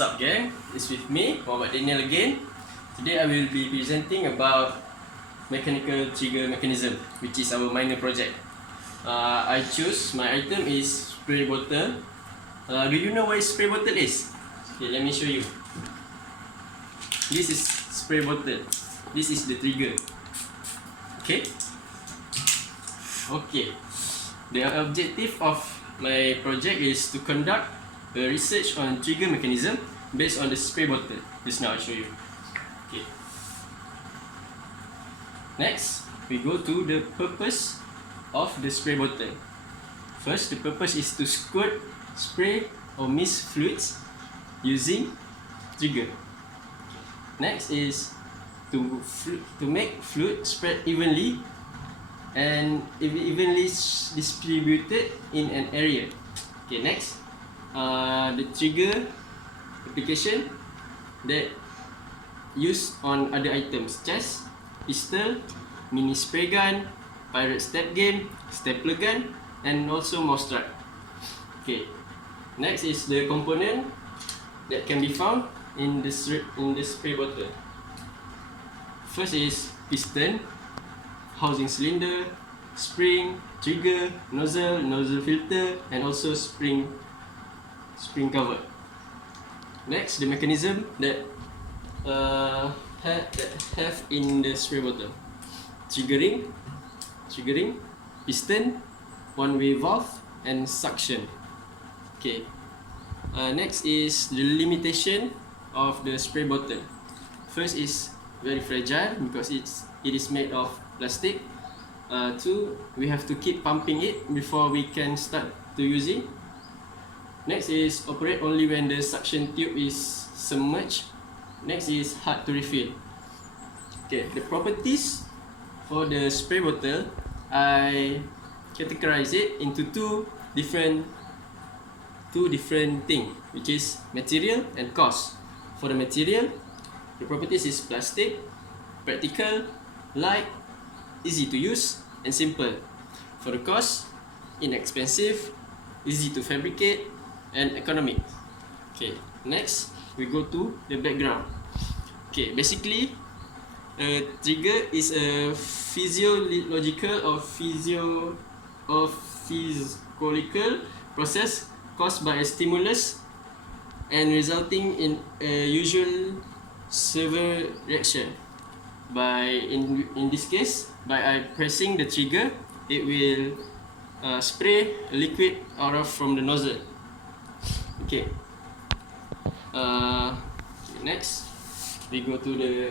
What's up, gang? It's with me, Muhammad Daniel again. Today I will be presenting about mechanical trigger mechanism, which is our minor project. I choose my item is spray bottle. Do you know what spray bottle is? Okay, let me show you. This is spray bottle. This is the trigger. Okay. The objective of my project is to conduct a research on trigger mechanism based on the spray bottle. Just now I show you. Okay. Next, we go to the purpose of the spray bottle. First, the purpose is to squirt, spray or mist fluids using trigger. Next is to make fluid spread evenly and evenly distributed in an area. Okay, next, the trigger application that used on other items: chest, pistol, mini spray gun, pirate step game, stapler gun, and also mousetrap. Okay, next is the component that can be found in the spray bottle. First is piston, housing cylinder, spring, trigger, nozzle filter, and also spring cover. Next, the mechanism that have in the spray bottle: triggering, piston, one-way valve, and suction. Okay. Next is the limitation of the spray bottle. First is very fragile because it is made of plastic. Two, we have to keep pumping it before we can start to use it. Next is operate only when the suction tube is submerged. Next is hard to refill. Okay, the properties for the spray bottle, I categorize it into two different things, which is material and cost. For the material, the properties is plastic, practical, light, easy to use, and simple. For the cost, inexpensive, easy to fabricate, and economic. Okay, next we go to the background. Okay, basically, a trigger is a physiological or physiological process caused by a stimulus and resulting in a usual severe reaction. In this case, by pressing the trigger, it will spray a liquid from the nozzle. Okay. Next, we go to the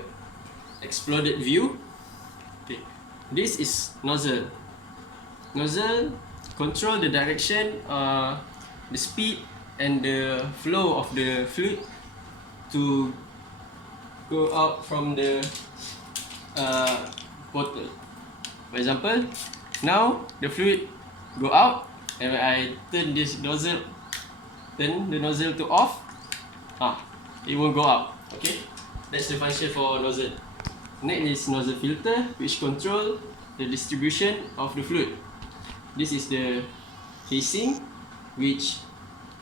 exploded view. Okay. This is nozzle. Nozzle control the direction, the speed, and the flow of the fluid to go out from the bottle. For example, now the fluid go out, and when I turn the nozzle to off, it won't go out. Okay, that's the function for nozzle. Next is nozzle filter, which control the distribution of the fluid. This is the casing, which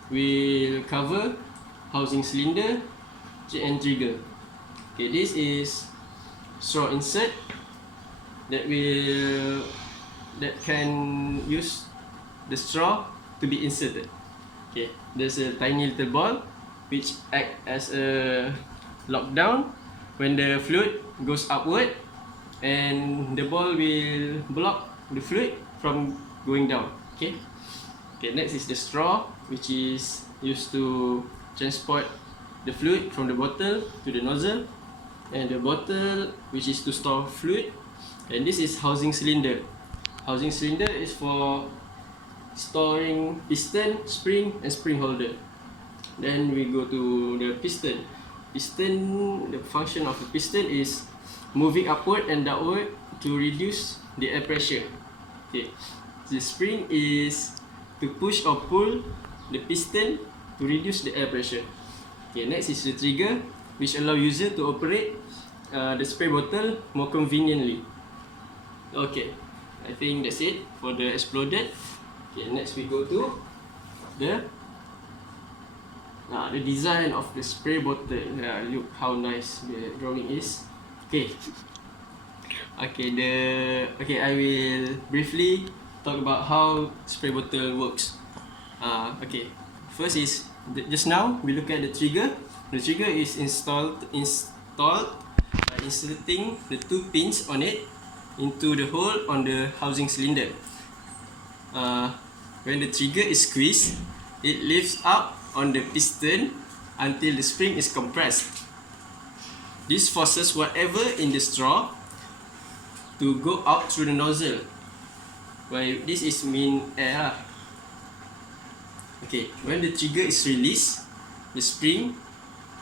will cover housing cylinder and trigger. Okay, this is straw insert that can use the straw to be inserted. Okay, there's a tiny little ball which act as a lockdown when the fluid goes upward, and the ball will block the fluid from going down. Okay, next is the straw, which is used to transport the fluid from the bottle to the nozzle, and the bottle, which is to store fluid, and this is housing cylinder. Housing cylinder is for storing piston, spring, and spring holder. Then we go to the piston. The function of the piston is moving upward and downward to reduce the air pressure. Okay, the spring is to push or pull the piston to reduce the air pressure. Okay, next is the trigger, which allow user to operate the spray bottle more conveniently. Okay, I think that's it for the exploded. Okay, next we go to the the design of the spray bottle. Look how nice the drawing is. Okay. Okay, I will briefly talk about how spray bottle works. Okay, first is just now we look at the trigger. The trigger is installed by inserting the 2 pins on it into the hole on the housing cylinder. When the trigger is squeezed, it lifts up on the piston until the spring is compressed. This forces whatever in the straw to go out through the nozzle. Well, this is mean air. Okay, when the trigger is released, the spring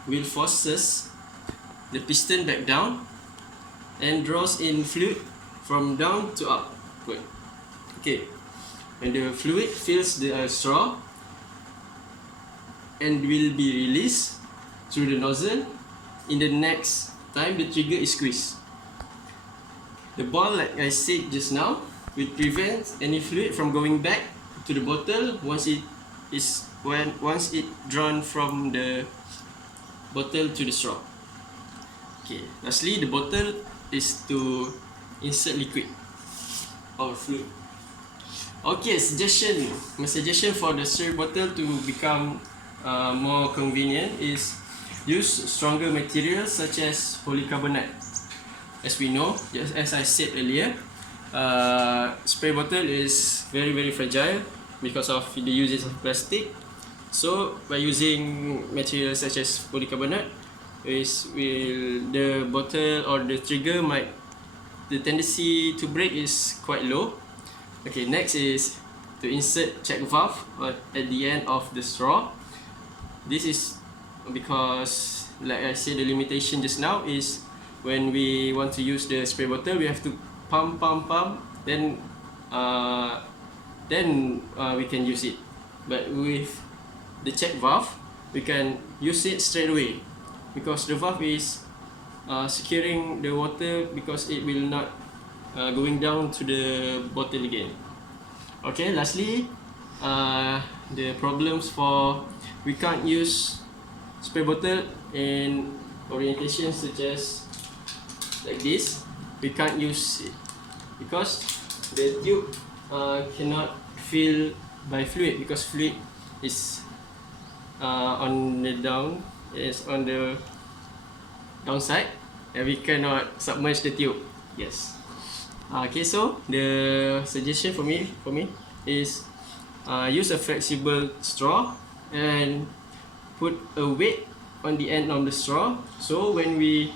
will forces the piston back down and draws in fluid from down to up. Good. Okay, when the fluid fills the straw and will be released through the nozzle in the next time the trigger is squeezed. The ball, like I said just now, will prevent any fluid from going back to the bottle once it drawn from the bottle to the straw. Okay, lastly, the bottle is to insert liquid or fluid. Okay, my suggestion for the spray bottle to become more convenient is use stronger materials such as polycarbonate. As we know, as I said earlier, spray bottle is very fragile because of the uses of plastic. So by using materials such as polycarbonate, the bottle or the trigger the tendency to break is quite low. Okay, next is to insert check valve at the end of the straw. This is because, like I said, the limitation just now is when we want to use the spray bottle, we have to pump, then we can use it. But with the check valve, we can use it straight away because the valve is securing the water because it will not going down to the bottle again. Okay, lastly, the problems for we can't use spray bottle in orientation such as like this. We can't use it because the tube cannot fill by fluid because fluid is on the downside and we cannot submerge the tube. Yes. Okay, so the suggestion for me is use a flexible straw and put a weight on the end of the straw, so when we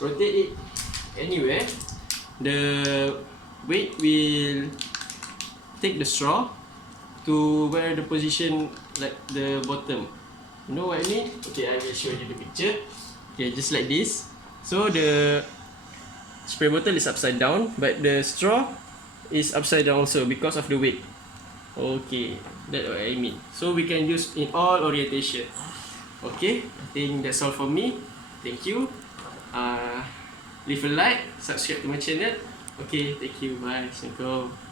rotate it anywhere, the weight will take the straw to where the position like the bottom. You know what I mean? Okay, I will show you the picture. Okay, just like this. So the spray bottle is upside down, but the straw is upside down also because of the weight. Okay, that's what I mean. So we can use in all orientation. Okay, I think that's all for me. Thank you. Leave a like, subscribe to my channel. Okay, thank you. Bye. Assalamualaikum.